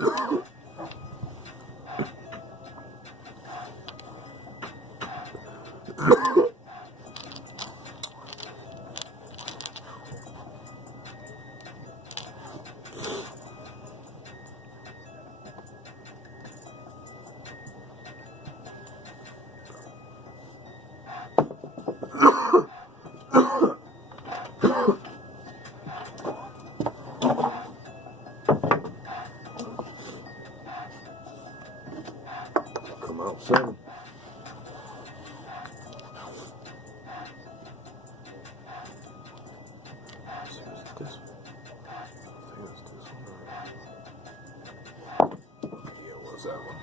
Come out 7. This one. I think it's this one. Yeah, what's that one?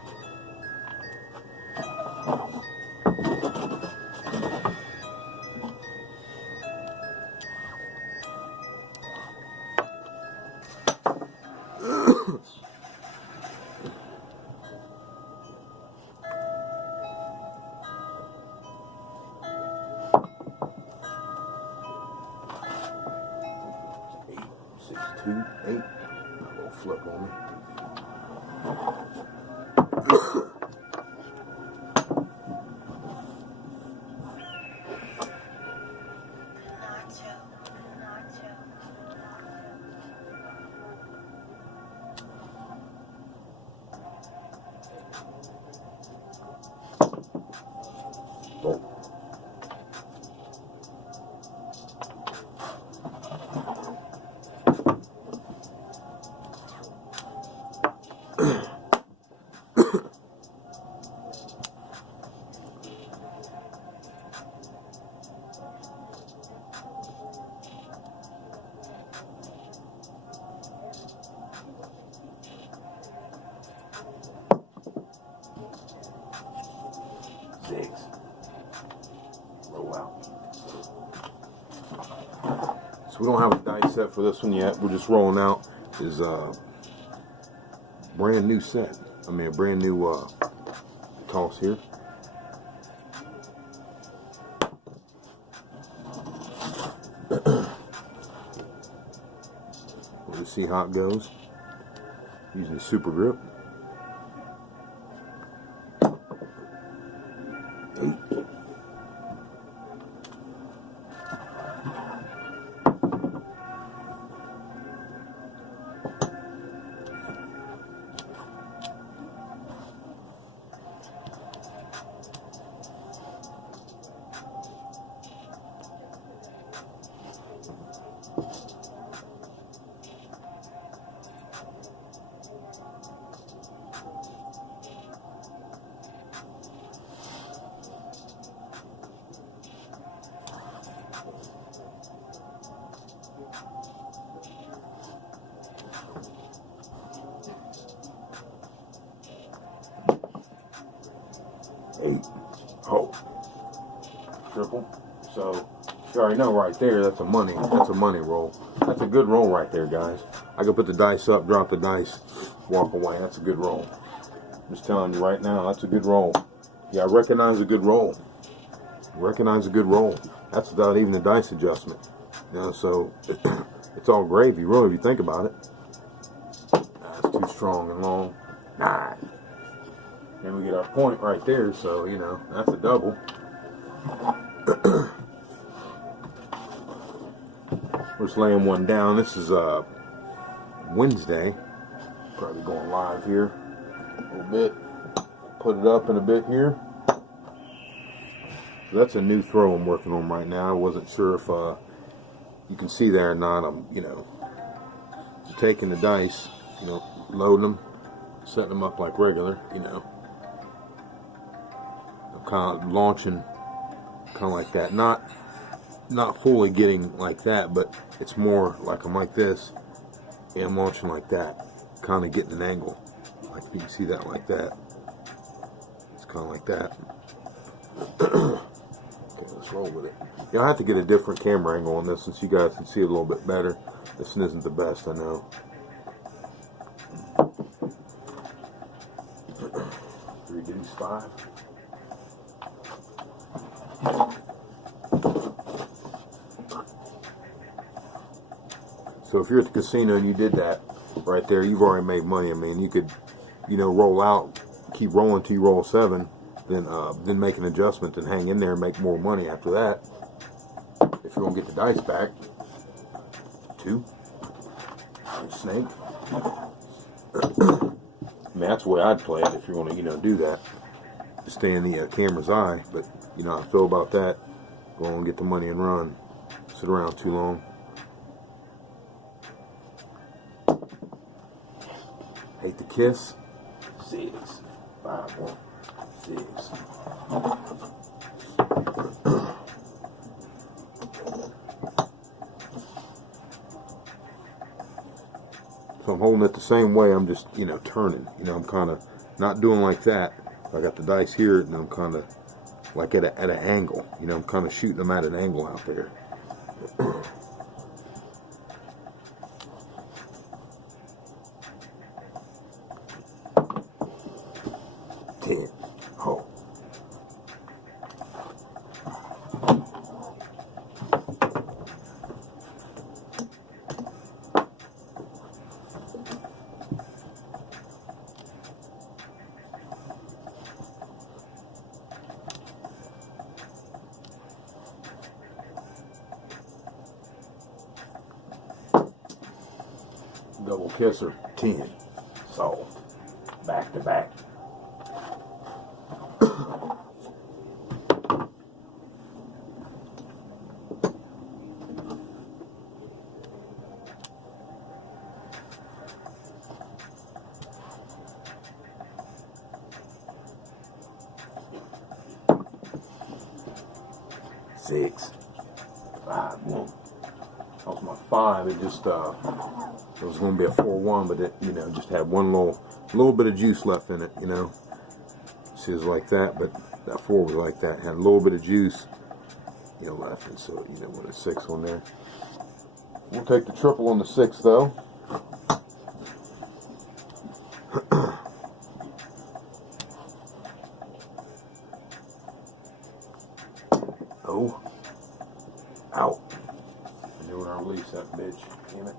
Two, 8. A little flip on me. Oh. Six. Roll out. So we don't have a dice set for this one yet. We're just rolling out his brand new set. I mean, a brand new toss here. We'll just see how it goes. Using the super grip. 8. Oh, triple. So you already know right there. That's a money roll. That's a good roll right there, guys. I can put the dice up, drop the dice, walk away. That's a good roll. I'm just telling you right now, that's a good roll. Yeah, I recognize a good roll. Recognize a good roll. That's without even a dice adjustment. You know, so it's all gravy, really, if you think about it. That's too strong and long. 9. And we get our point right there, so, you know, that's a double. We're just laying one down. This is Wednesday. Probably going live here a little bit. Put it up in a bit here. So that's a new throw I'm working on right now. I wasn't sure if you can see there or not. I'm, you know, taking the dice, you know, loading them, setting them up like regular, you know. Kind of launching kind of like that, not fully getting like that, but it's more like I'm like this and I'm launching like that, kind of getting an angle, like if you can see that like that. It's kind of like that. Okay, let's roll with it. Yeah, I have to get a different camera angle on this since you guys can see it a little bit better. This one isn't the best, I know. Reduce 5. So if you're at the casino and you did that, right there, you've already made money. I mean, you could, roll out, keep rolling till you roll 7, then make an adjustment and hang in there and make more money after that. If you're gonna get the dice back, 2, snake. I mean, that's the way I'd play it if you're gonna, do that. To stay in the camera's eye, but how I feel about that. Go on and get the money and run. Sit around too long. Hate the kiss. 6, 5, 1, 6. So I'm holding it the same way. I'm just, turning. I'm kind of not doing like that. I got the dice here, and I'm kind of like at an angle. I'm kind of shooting them at an angle out there. 10. Oh. Double kisser, 10. Solved. Back to back. Six, 5, 1. That was my 5. It just it was going to be a 4-1, but it just had one little bit of juice left in it. See, it was like that, but that 4 was like that. Had a little bit of juice, left, and so with a 6 on there. We'll take the triple on the 6 though. Oh, out. I knew when I released that bitch. Damn it.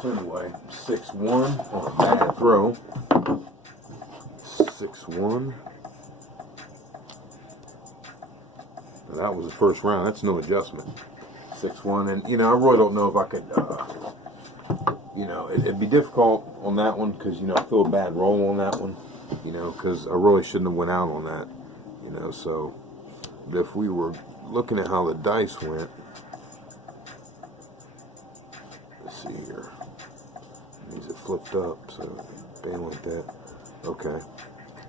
So anyway, 6-1 on a bad throw. 6-1. That was the first round. That's no adjustment. 6-1, and I really don't know if I could. It'd be difficult on that one because I feel a bad roll on that one. Because I really shouldn't have went out on that. So if we were looking at how the dice went, let's see here. These are flipped up, so bam like that. Okay.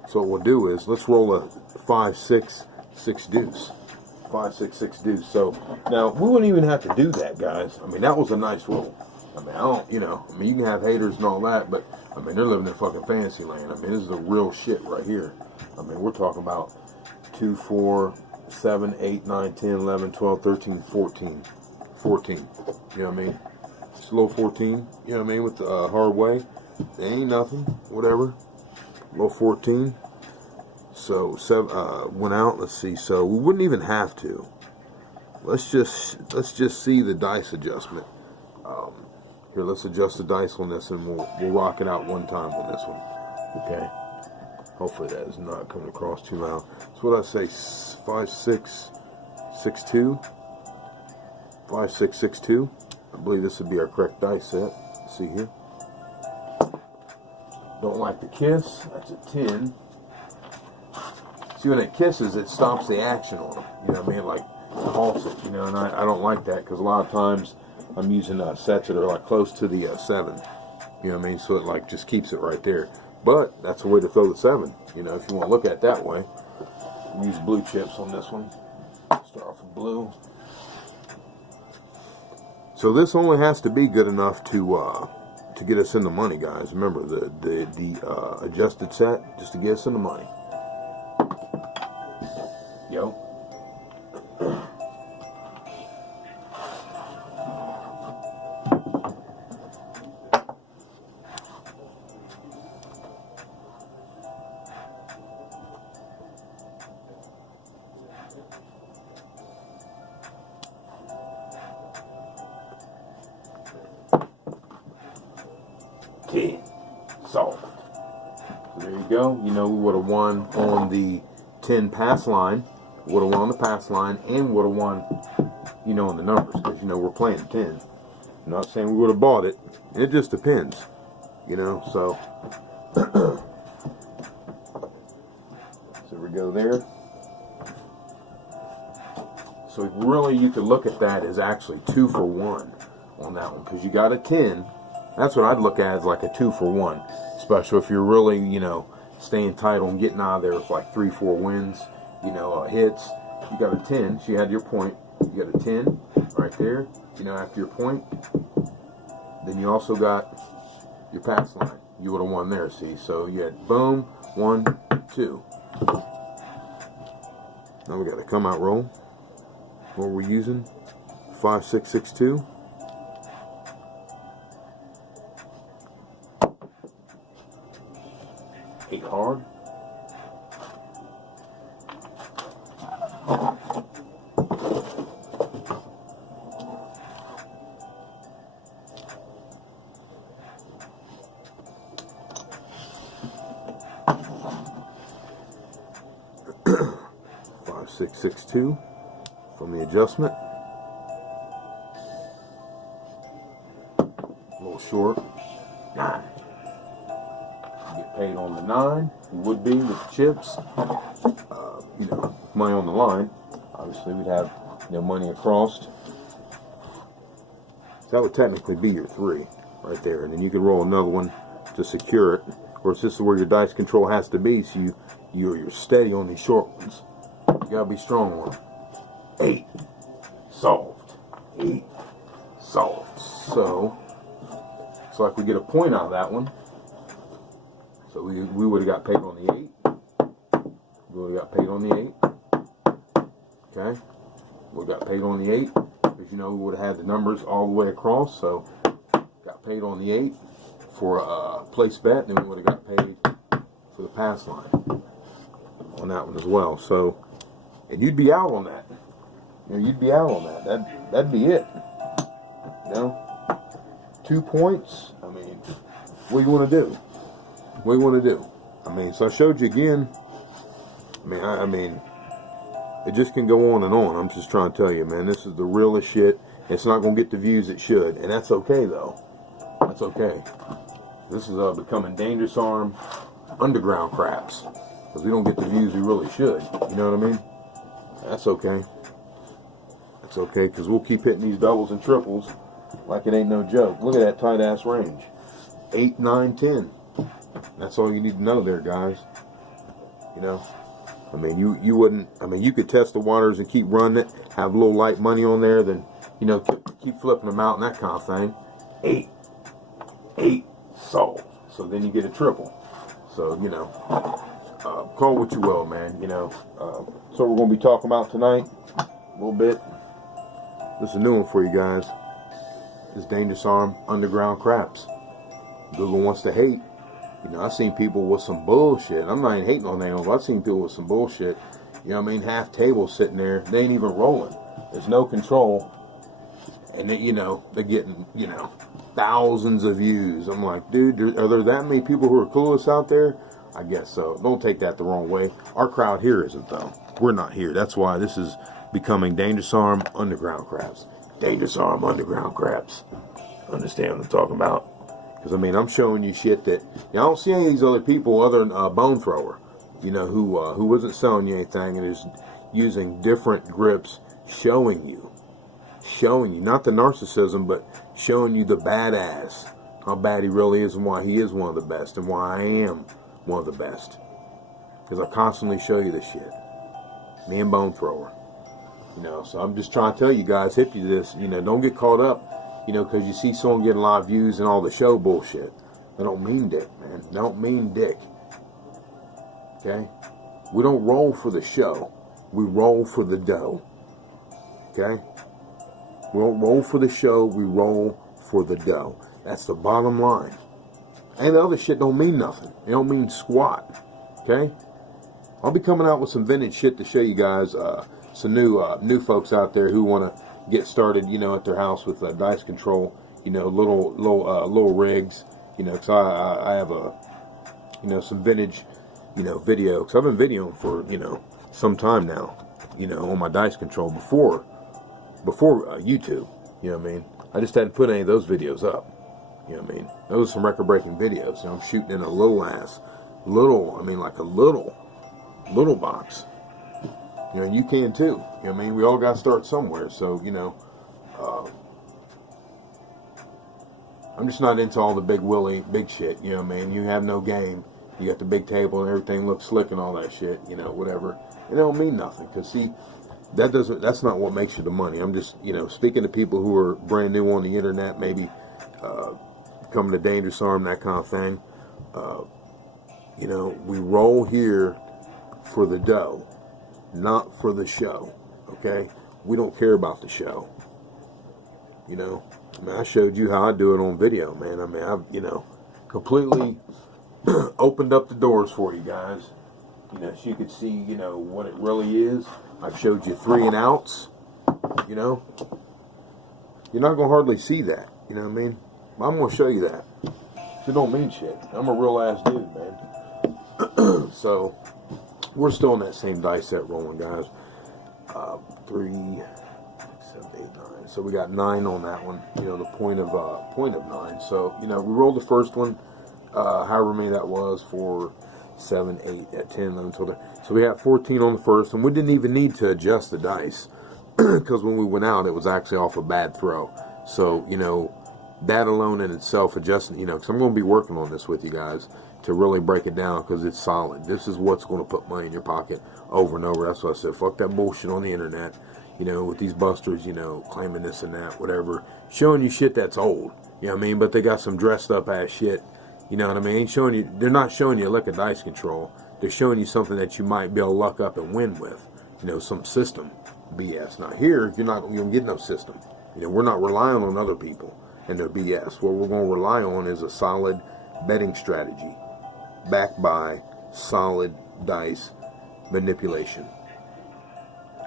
So what we'll do is let's roll a 5, 6, 6 deuce. 5, 6, 6 deuce. So now we wouldn't even have to do that, guys. I mean, that was a nice roll. I mean, you can have haters and all that, but I mean, they're living in fucking fantasy land. I mean, this is the real shit right here. I mean, we're talking about 2, 4, 7, 8, 9, 10, 11, 12, 13, 14. 14. You know what I mean? It's a low 14. You know what I mean? With the hard way. They ain't nothing. Whatever. Low 14. So 7 went out. Let's see. So we wouldn't even have to. Let's just see the dice adjustment. Here, let's adjust the dice on this, and we'll rock it out one time on this one. Okay. Hopefully that is not coming across too loud. So what I say, 5, 6, 6, 2. 5, 6, 6, 2. I believe this would be our correct dice set. Let's see here. Don't like the kiss. That's a 10. See, when it kisses, it stops the action on them. You know what I mean? Like, it halts it, and I don't like that because a lot of times I'm using sets that are like close to the 7. You know what I mean? So it like just keeps it right there. But that's a way to throw the 7. If you want to look at it that way. Use blue chips on this one. Start off with blue. So this only has to be good enough to get us in the money, guys. Remember the adjusted set just to get us in the money. Yo. 10. Solved. So there you go. You know, we would have won on the 10 pass line. Would have won on the pass line and would have won, you know, on the numbers. Because, you know, we're playing 10. I'm not saying we would have bought it. It just depends. You know, so. So we go there. So really, you could look at that as actually 2 for 1 on that one, because you got a 10. That's what I'd look at as like a 2 for 1, especially if you're really, you know, staying tight on getting out of there with like 3-4 wins, you know, hits. You got a 10. So you had your point. You got a 10 right there. You know, after your point, then you also got your pass line. You would have won there. See, so you had boom, 1, 2. Now we got a come out roll. What we're using, 5662. Eight hard. Five, 6, 6, 2. From the adjustment. A little short. 9. You get paid on the 9. You would be with the chips. You know, money on the line. Obviously, we'd have, you know, money across. So that would technically be your 3 right there. And then you could roll another one to secure it. Of course, this is where your dice control has to be, so you're steady on these short ones. You gotta be strong on them. 8. Solved. 8. Solved. So, it's like we get a point out of that one. So we would have got paid on the 8. We would have got paid on the 8. Okay. We got paid on the 8. Because, you know, we would have had the numbers all the way across. So, got paid on the 8 for a place bet. Then we would have got paid for the pass line on that one as well. So, and you'd be out on that. You know, you'd be out on that. That'd be it. You know, 2 points. I mean, what do you want to do? What do you want to do? I mean, so I showed you again. I mean, it just can go on and on. I'm just trying to tell you, man, this is the realest shit. It's not going to get the views it should, and that's okay though. That's okay. This is becoming Dangerous Arm underground craps, because we don't get the views we really should. You know what I mean? That's okay. It's okay, because we'll keep hitting these doubles and triples like it ain't no joke. Look at that tight ass range. 8, 9, 10. That's all you need to know there, guys. You know, I mean, you wouldn't, I mean, you could test the waters and keep running it, have a little light money on there, then, you know, keep flipping them out and that kind of thing. 8 sold. So then you get a triple. So, you know, call what you will, man. You know, so we're going to be talking about tonight a little bit. This is a new one for you guys. This Dangerous Arm Underground Craps. Google wants to hate. You know, I've seen people with some bullshit. I'm not even hating on them, but I've seen people with some bullshit. You know what I mean? Half table sitting there. They ain't even rolling. There's no control. And, they, you know, they're getting, you know, thousands of views. I'm like, dude, are there that many people who are clueless out there? I guess so. Don't take that the wrong way. Our crowd here isn't, though. We're not here. That's why this is becoming Dangerous Arm Underground Craps. Dangerous Arm Underground Craps. Understand what I'm talking about? Because, I mean, I'm showing you shit that, you know, I don't see any of these other people other than Bone Thrower, you know, who isn't selling you anything and is using different grips, showing you, not the narcissism, but showing you the badass, how bad he really is and why he is one of the best and why I am one of the best. Because I constantly show you this shit. Me and Bone Thrower. You know, so I'm just trying to tell you guys, hip you this, you know, don't get caught up. You know, because you see someone getting a lot of views and all the show bullshit. They don't mean dick, man. They don't mean dick. Okay? We don't roll for the show. We roll for the dough. Okay? We don't roll for the show. We roll for the dough. That's the bottom line. And the other shit don't mean nothing. It don't mean squat. Okay? I'll be coming out with some vintage shit to show you guys. Some new folks out there who want to get started, you know, at their house with dice control, you know, little rigs, You know, because I have a, you know, some vintage, you know, video. Because I've been videoing for, you know, some time now, you know, on my dice control before YouTube. You know what I mean? I just hadn't put any of those videos up. You know what I mean? Those are some record-breaking videos. You know, I'm shooting in a I mean, like a little box. You know, and you can too. You know what I mean? We all got to start somewhere. So, you know, I'm just not into all the big shit. You know what I mean? You have no game. You got the big table and everything looks slick and all that shit. You know, whatever. It don't mean nothing. Because, see, that's not what makes you the money. I'm just, you know, speaking to people who are brand new on the internet, maybe coming to Dangerous Arm, that kind of thing. You know, we roll here for the dough, not for the show. Okay? We don't care about the show. You know? I mean, I showed you how I do it on video, man. I mean, I've, you know, completely opened up the doors for you guys. You know, so you could see, you know, what it really is. I've showed you 3 and outs. You know? You're not going to hardly see that. You know what I mean? I'm going to show you that. It don't mean shit. I'm a real ass dude, man. So, we're still in that same dice set rolling, guys. 3, 7, 8, 9. So we got 9 on that one. You know, the point of 9. So, you know, we rolled the first one, however many that was, 4, 7, 8, 10, 11, 12. So we had 14 on the first, and we didn't even need to adjust the dice because when we went out, it was actually off a bad throw. So, you know, that alone in itself, adjusting, you know, because I'm going to be working on this with you guys to really break it down because it's solid. This is what's going to put money in your pocket over and over. That's why I said, fuck that bullshit on the internet, you know, with these busters, you know, claiming this and that, whatever, showing you shit that's old, you know what I mean? But they got some dressed up ass shit, you know what I mean? Showing you, they're not showing you a lick of dice control. They're showing you something that you might be able to luck up and win with, you know, some system BS. Now here, you're not going to get no system. You know, we're not relying on other people and their BS. What we're going to rely on is a solid betting strategy backed by solid dice manipulation.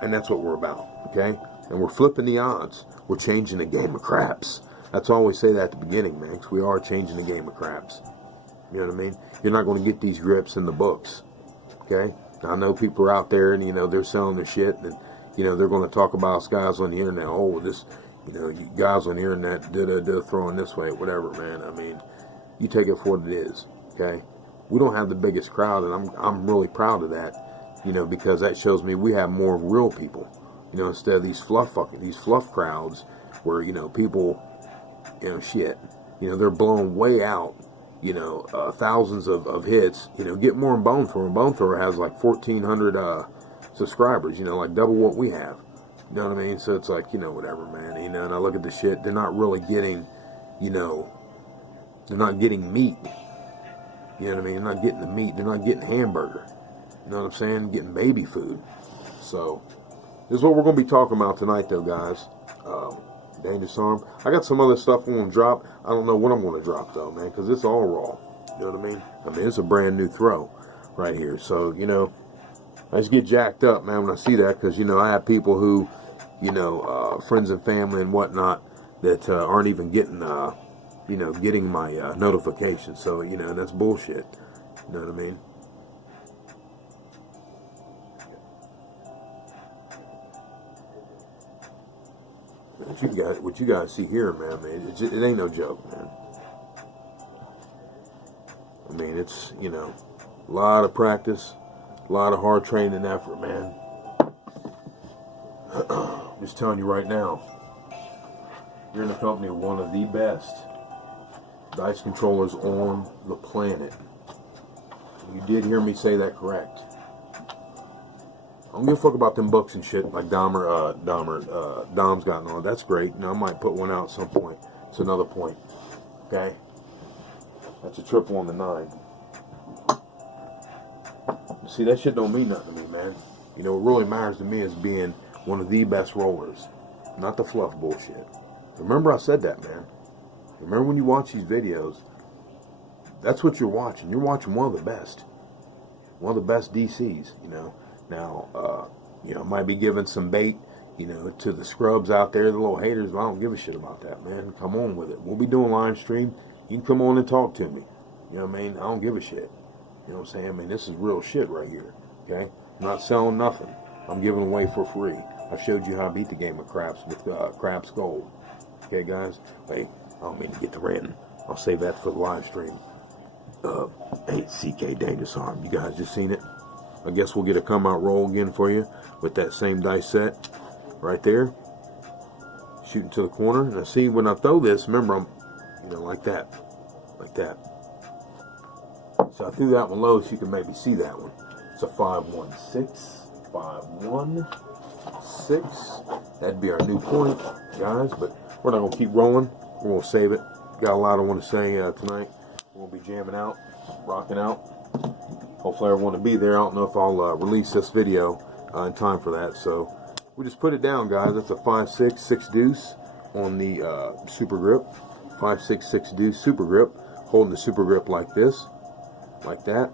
And that's what we're about, okay? And we're flipping the odds. We're changing the game of craps. That's why I always say that at the beginning, man, because we are changing the game of craps. You know what I mean? You're not going to get these grips in the books, okay? Now, I know people are out there and, you know, they're selling their shit and, you know, they're going to talk about us guys on the internet. Oh, this, you know, you guys on the internet, throwing this way, whatever, man. I mean, you take it for what it is, okay? We don't have the biggest crowd, and I'm really proud of that, you know, because that shows me we have more real people, you know, instead of these fluff crowds where, you know, people, you know, shit, you know, they're blown way out, you know, thousands of hits, you know, get more than Bone Thrower. Bone Thrower has like 1,400 subscribers, you know, like double what we have. You know what I mean? So it's like, you know, whatever, man. You know, and I look at the shit, they're not really getting, you know, they're not getting meat. You know what I mean? They're not getting the meat. They're not getting hamburger. You know what I'm saying? Getting baby food. So, this is what we're going to be talking about tonight, though, guys. Dangerous Arm. I got some other stuff I'm going to drop. I don't know what I'm going to drop, though, man, because it's all raw. You know what I mean? I mean, it's a brand new throw right here. So, you know, I just get jacked up, man, when I see that, because, you know, I have people who, you know, friends and family and whatnot that aren't even getting, you know, getting my notifications. So, you know, that's bullshit. You know what I mean? What you guys see here, man, it ain't no joke, man. I mean, it's, you know, a lot of practice, a lot of hard training and effort, man. Just telling you right now, you're in the company of one of the best dice controllers on the planet. You did hear me say that correct. I don't give a fuck about them books and shit like Dom's got and all. That's great. You know, I might put one out at some point. It's another point. Okay? That's a triple on the 9. See, that shit don't mean nothing to me, man. You know, what really matters to me is being one of the best rollers. Not the fluff bullshit. Remember I said that, man. Remember when you watch these videos, that's what you're watching. You're watching one of the best. One of the best DCs, you know. Now, you know, might be giving some bait, you know, to the scrubs out there, the little haters. But I don't give a shit about that, man. Come on with it. We'll be doing live stream. you can come on and talk to me. You know what I mean? I don't give a shit. You know what I'm saying? I mean, this is real shit right here. Okay? I'm not selling nothing. I'm giving away for free. I've showed you how I beat the game of craps with Craps Gold. Okay, guys? Wait, I don't mean to get to ranting. I'll save that for the live stream. Hey, CK Dangerous Arm. You guys just seen it? I guess we'll get a come out roll again for you with that same dice set right there. Shooting to the corner. And I see when I throw this, remember, I'm, like that. Like that. So I threw that one low so you can maybe see that one. It's a 516. 516. That'd be our new point, guys. But we're not going to keep rolling. We're going to save it. Got a lot I want to say tonight. We'll be jamming out, rocking out. Hopefully everyone will be there. I don't know if I'll release this video in time for that. So we just put it down, guys. That's a 5.6 6 deuce on the super grip. 5.6 6 deuce super grip. Holding the super grip like this. Like that.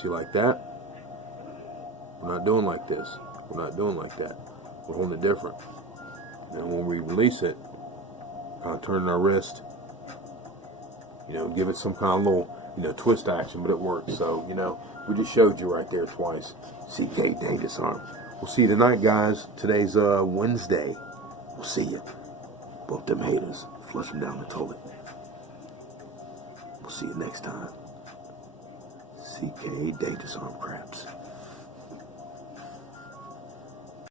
See, like that. We're not doing like this. We're not doing like that. We're holding it different. And when we release it, kind of turning our wrist, give it some kind of little, twist action, but it works. So, we just showed you right there twice. CK Dangerous Arm. We'll see you tonight, guys. Today's Wednesday. We'll see you. Bump them haters. Flush them down the toilet. We'll see you next time. CK Dangerous Arm Craps.